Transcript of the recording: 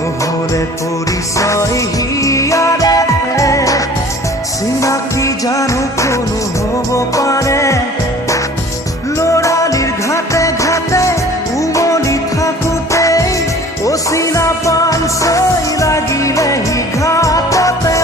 নহলে পৰিচয় হিয়াৰে চিনাকি জানো কোনো হ'ব পাৰে লৰালিৰ ঘাটে ঘাটে উমলি থাকোঁতেই অচিনা পান ছৈ লাগিলেহি ঘাটতে